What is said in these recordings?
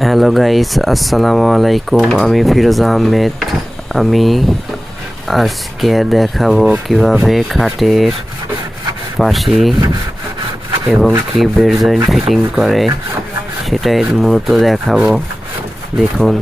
Hello guys, আসসালামু আলাইকুম। আমি ফিরোজ আহমেদ। আমি আজকে দেখাবো কিভাবে খাটের পাশি এবং কি বেড জয়েন্ট ফিটিং করে, সেটাই মূলত দেখাবো। দেখুন।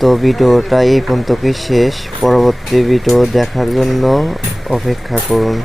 তো ভিডিওটা এই পর্যন্তই শেষ। পরবর্তী ভিডিও দেখার জন্য অপেক্ষা করুন।